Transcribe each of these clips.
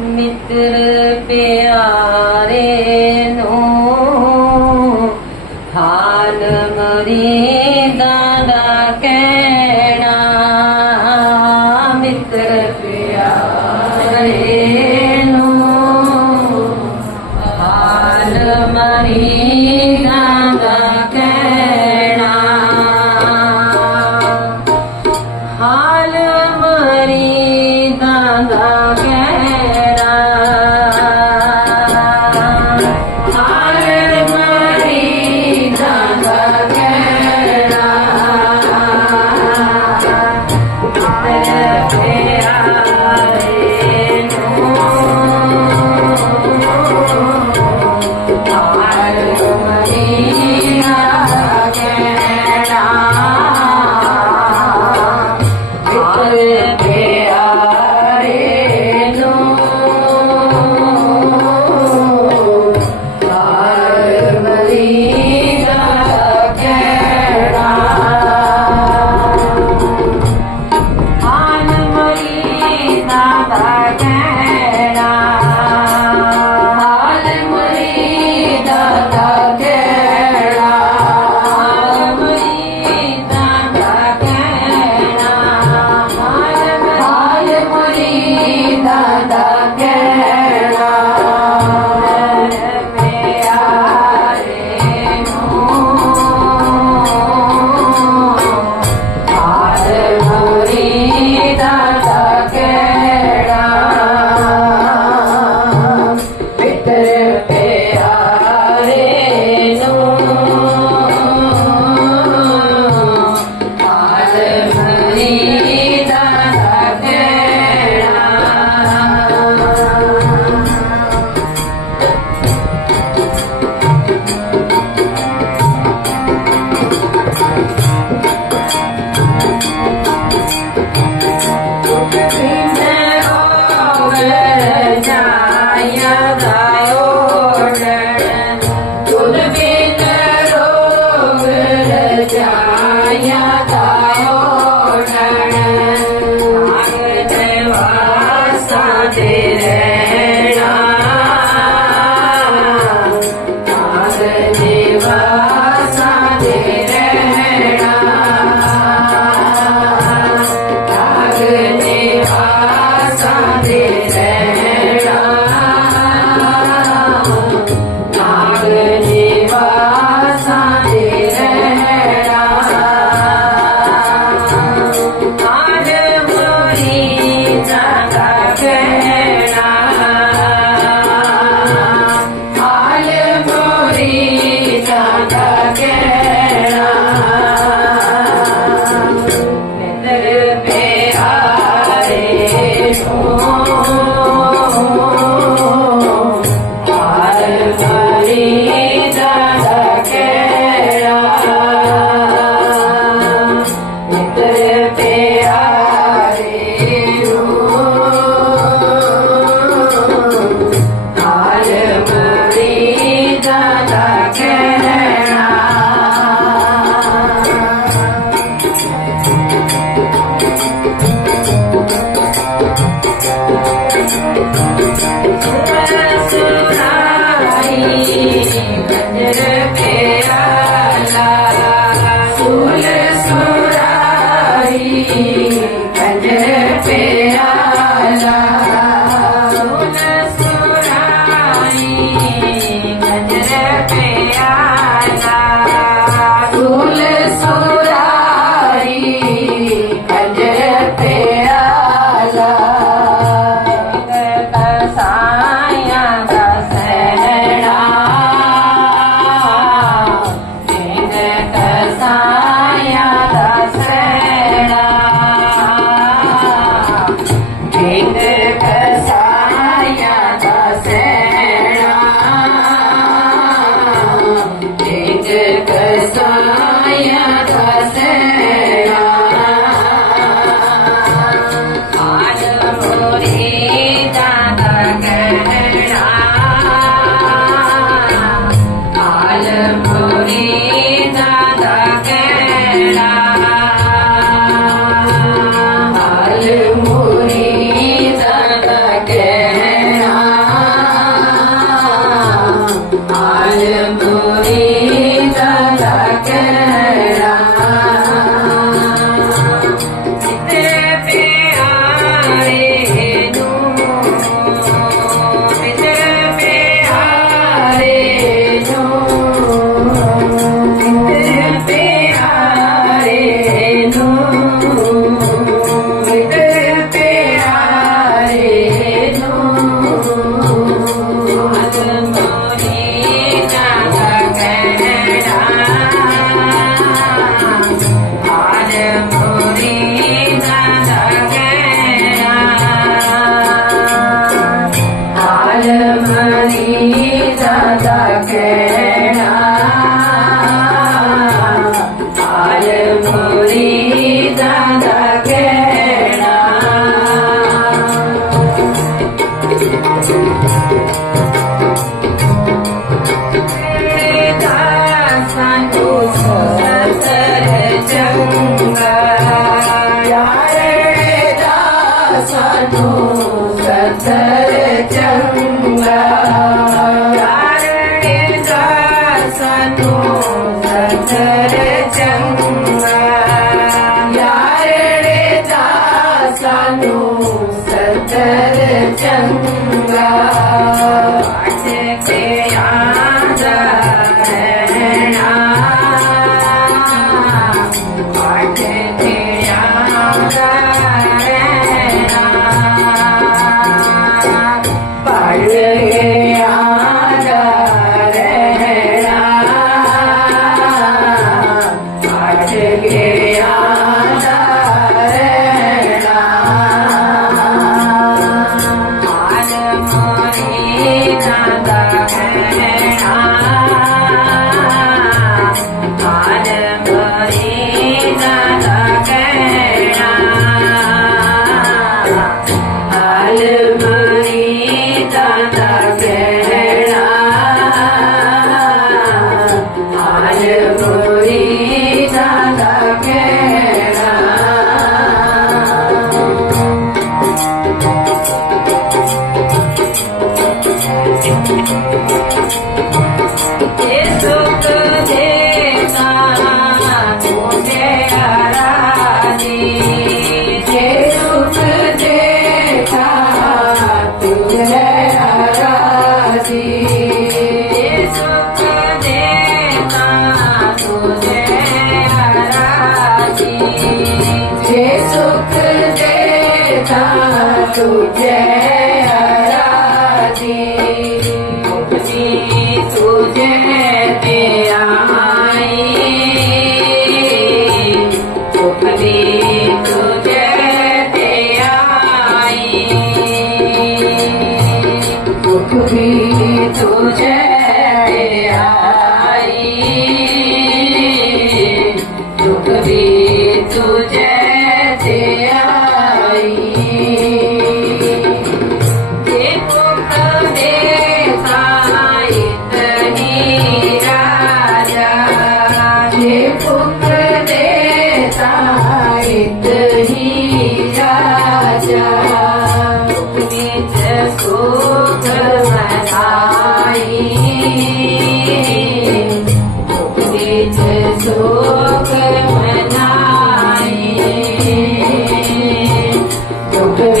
मित्र प्यारे नो हाल मरी दादा कहना मित्र प्यारे नो हाल मरी दादा कहना। तुझे सुख देता तुझे तुझे दे आई तुझे आई तुझे do.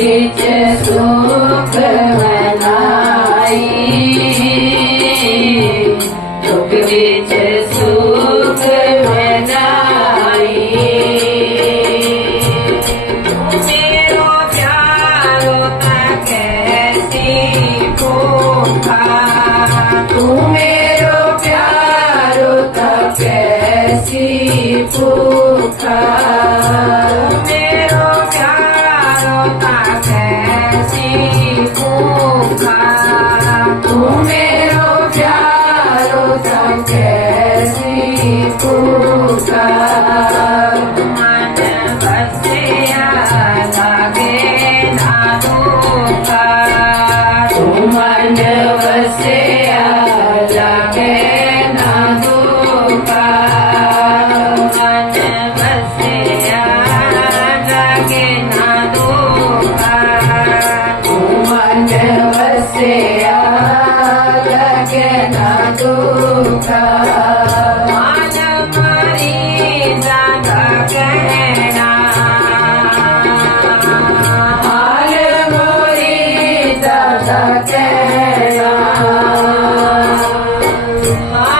बिच सुख मनाई दुख बिच सुख मनाई मेरो प्यारो तक सी भूखा तू मेरो प्यारो तक सी भूखा Bye.